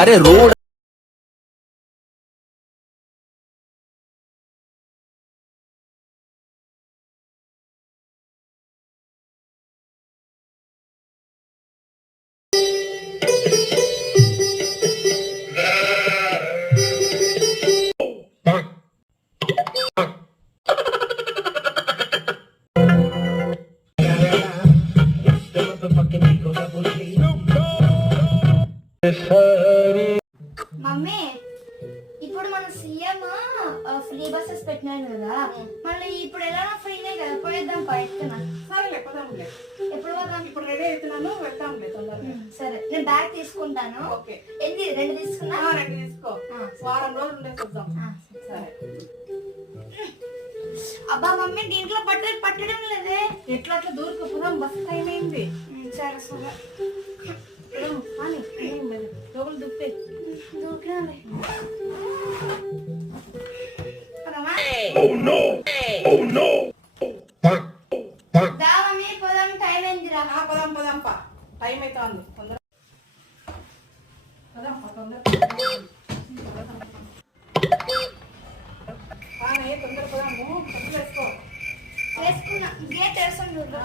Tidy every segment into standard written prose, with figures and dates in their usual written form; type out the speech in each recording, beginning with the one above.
अरे road mummy ఇప్పుడు మన సీఎం ఫ్రీ బస్సెస్ పెట్టినాడు కదా మళ్ళీ ఇప్పుడు ఎలా ఫ్రీనే కదా పోయేద్దాం పైన. సరేలే పోదాంలే. ఎప్పుడు పోదాం? ఇప్పుడు రెడీ అవుతున్నాను, వెళ్తాంలే తొందరగా. సరే నేను బ్యాగ్ తీసుకుంటాను. ఓకే. ఎన్ని రెండు తీసుకున్నా? రెడీ తీసుకో. వారం రోజులు ఉండేసి వద్దాం. సరే. అబ్బా మమ్మీ దీంట్లో పట్టడం లేదే. ఎట్లా అట్లా దూరకు పోదాం, బస్ టైం అయింది. సరే సరే లోపల దుప్పే దూకినాలే. దా మమ్మీ పోదాం, టైం అయిందిరా. పోదాం పోదాంపా, టైం అవుతుంది. తొందర పోదాంపా, తొందర తొందర పోదాము. వేసుకో వేసుకున్నా. గేట్ వేసాను చూడు.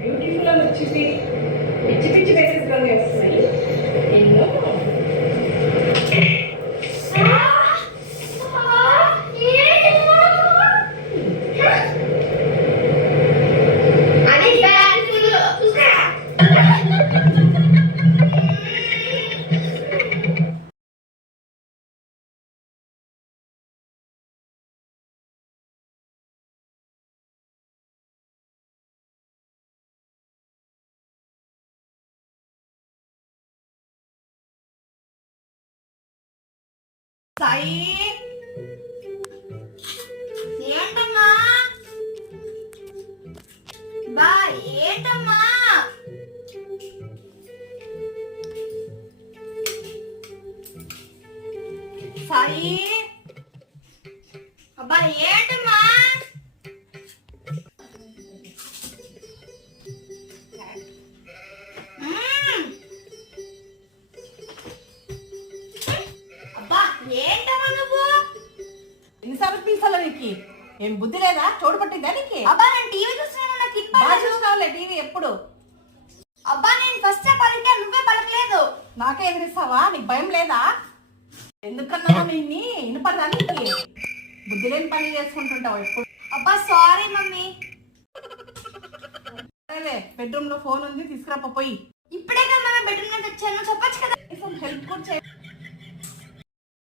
బ్యూటిఫుల్ అని వచ్చేసి పిచ్చి పిచ్చి బేసెస్ కానీ వస్తున్నాయి. ఎన్నో సాయి ఏంటమ్మా? బా ఏంటమ్మా? సాయి అబ్బా ఏంటమ్మా? ఏంటమ్మా నువ్వు? ఎన్నిసార్లు పిలిచాలా నీకు? ఏం బుద్ధి లేదా? చోటు పట్టిందా నీకు? అబ్బా నేను టీవీ చూస్తున్నాను, నాకు బాగా చూసినావులే టీవీ ఎప్పుడు. అబ్బా నేను ఫస్ట్ పలికా, నువ్వే పలకలేదు. నాకే ఎదిరిస్తావా? నీకు భయం లేదా? ఎందుకన్నా నిన్ని వినపడదా నీకు? బుద్ధి లేని పని చేసుకుంటుంటావు ఎప్పుడు. అబ్బా సారీ మమ్మీ. సరేలే, బెడ్రూమ్ లో ఫోన్ ఉంది, తీసుకురా పోయి. ఇప్పుడే కదా మమ్మీ బెడ్రూమ్ నుంచి వచ్చాను, చెప్పొచ్చు కదా. హెల్ప్ కూడా